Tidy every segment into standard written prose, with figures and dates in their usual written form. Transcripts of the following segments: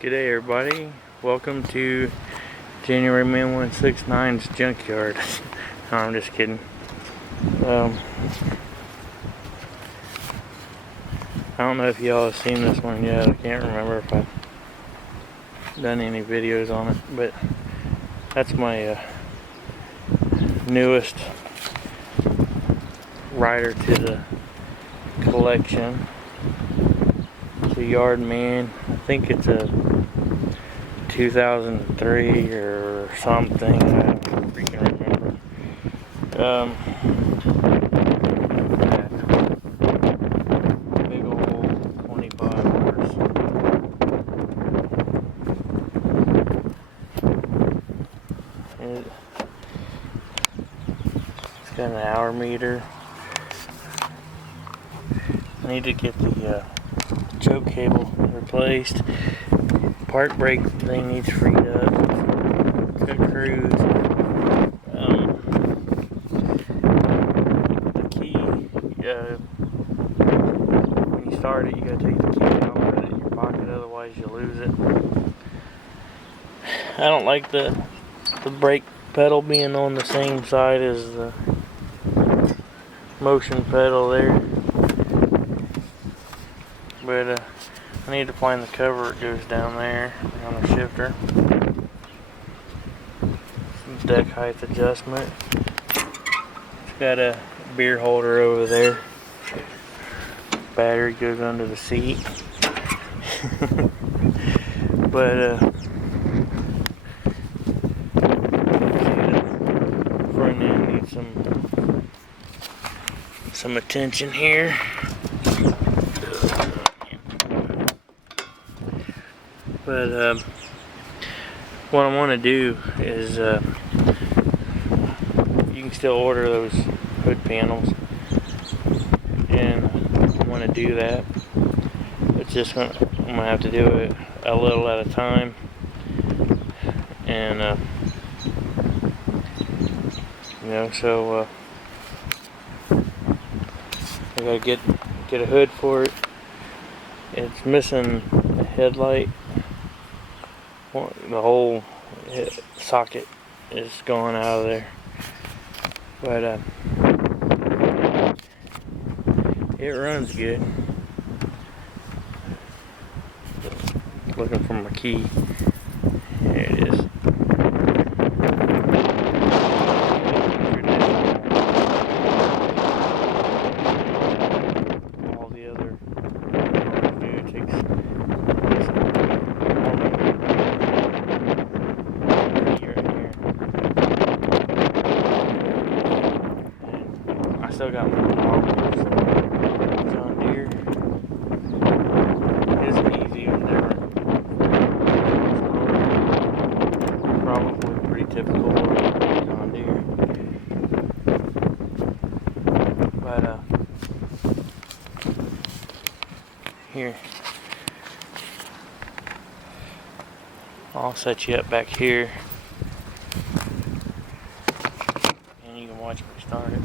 G'day everybody, welcome to January Man 169's Junkyard. No, I'm just kidding. I don't know if y'all have seen this one yet. I can't remember if I've done any videos on it, but that's my newest rider to the collection. It's a Yardman. I think it's a 2003 or something. I don't freaking remember. Big old 25 horse. It's got an hour meter. I need to get the choke cable replaced. Park brake thing needs freed up. It's got cruise. The key, when you start it, you gotta take the key out, put it in your pocket, otherwise you lose it. I don't like the brake pedal being on the same side as the motion pedal there. But I need to find the cover that goes down there on the shifter. Some deck height adjustment. It's got a beer holder over there. Battery goes under the seat. But front end needs some attention here. But what I want to do is you can still order those hood panels, and I want to do that. It's just I'm gonna have to do it a little at a time, and so I gotta get a hood for it. It's missing a headlight. The whole socket is gone out of there, but it runs good. Looking for my key. There it is. All the other takes. I still got my marbles, John Deere. It's easy and different. Probably pretty typical John Deere. But here, I'll set you up back here, and you can watch me start it.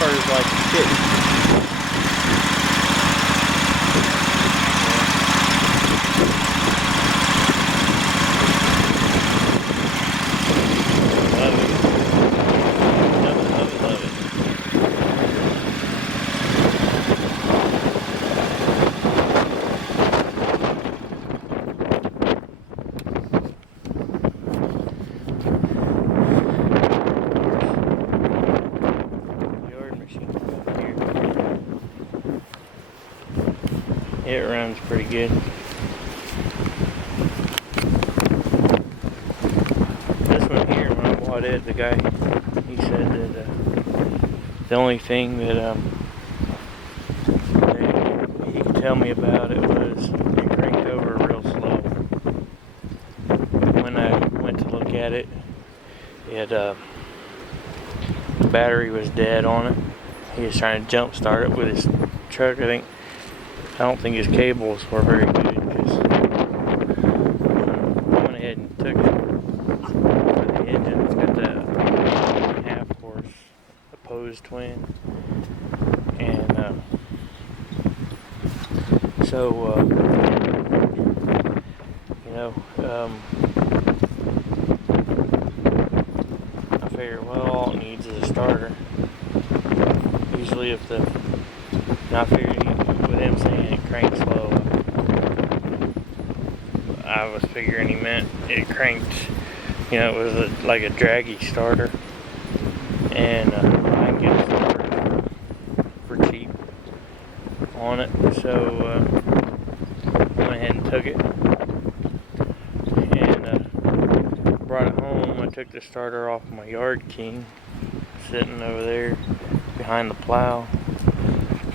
Car's like a kitten. Love it. Love it, love it, love it. It runs pretty good. This one here, when I bought it, the guy, he said that the only thing that he could tell me about it was it cranked over real slow. When I went to look at it, the battery was dead on it. He was trying to jump start it with his truck. I don't think his cables were very good, because I went ahead and took it for the engine. It's got the 1.5 horse opposed twin, and I figured, well, all it needs is a starter. Usually if and I figured with him saying it cranked slow, I was figuring he meant it cranked, it was like a draggy starter, and I can get a starter for cheap on it, so went ahead and took it, and brought it home. I took the starter off my Yard King, sitting over there behind the plow,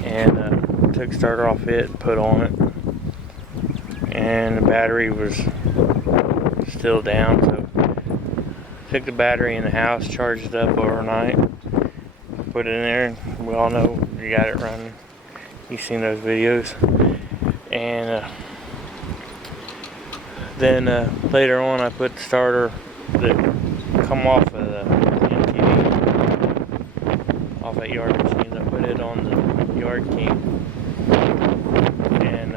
and took the starter off it, put on it, and the battery was still down, so took the battery in the house, charged it up overnight, put it in there, and we all know you got it running. You've seen those videos. And then later on, I put the starter that come off of the MTV, off that Yard machine. I put it on the Yard King, and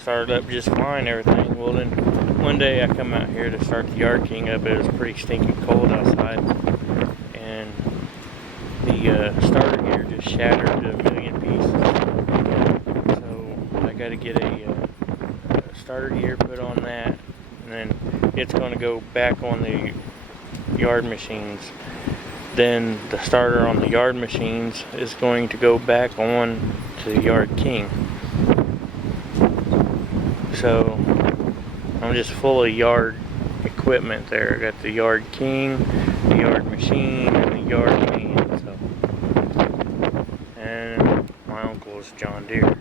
started up just fine, everything. Well, then one day I come out here to start the Yard King up. It was pretty stinking cold outside, and the starter gear just shattered to a million pieces. So I got to get a starter gear put on that, and then it's going to go back on the Yard machines. Then the starter on the Yard machines is going to go back on to the Yard King. So I'm just full of yard equipment there. I got the Yard King, the Yard machine, and the Yard man. So, and my uncle's John Deere.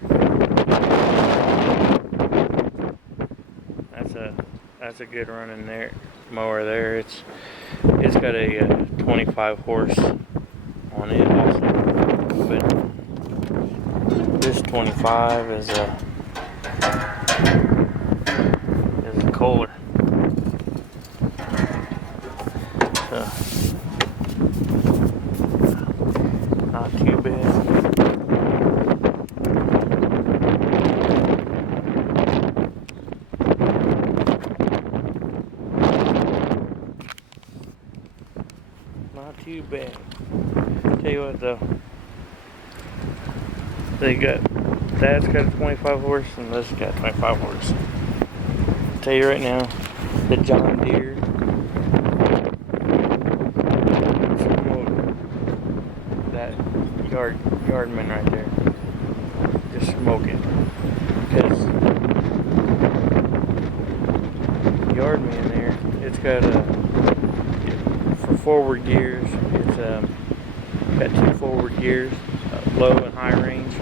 That's a good running there mower there. It's got a 25 horse on it also, but this 25 is a Kohler. So, not too bad. Not too bad. Tell you what though, Dad's got a 25 horse and this got 25 horse. Tell you right now, the John Deere, that Yardman right there, just smoking, because Yardman there, it's got for forward gears, it's got 2 forward gears, low and high range.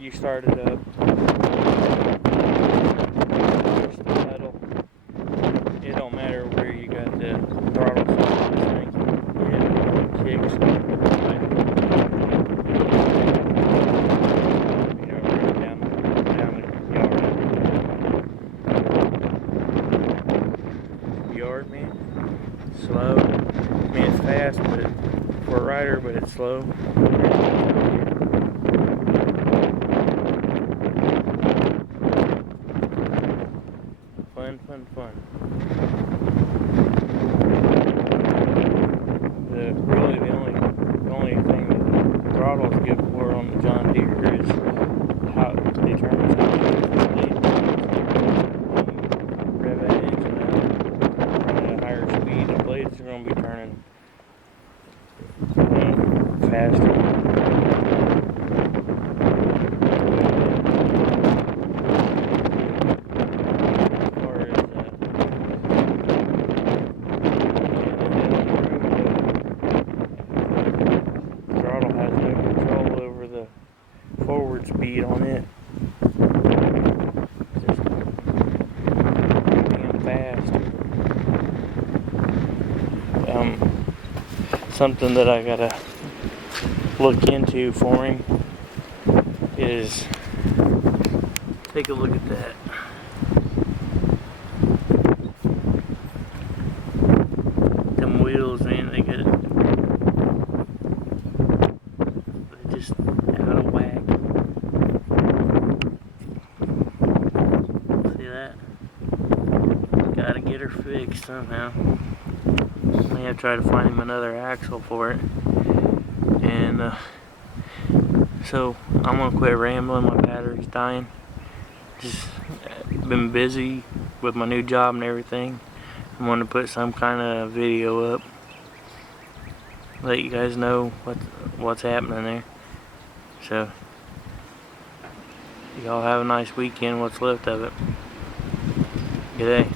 You start it up, push the pedal. It don't matter where you got the throttle set on this thing. It kicks like, down the yard, man. Slow. I mean, it's fast, but for a rider, but it's slow. Fun. The only thing that the throttles good for on the John Deere is how it determines how much the rev that engine up, running at a higher speed. The blades are going to be turning faster upward speed on it. Just damn fast. Something that I gotta look into for him is, take a look at that. Them wheels, man, they just out of whack. See that? Gotta get her fixed somehow. May have to try to find him another axle for it. And so I'm gonna quit rambling. My battery's dying. Just been busy with my new job and everything. I'm gonna put some kind of video up, let you guys know what's happening there. So y'all have a nice weekend, what's left of it. Good day.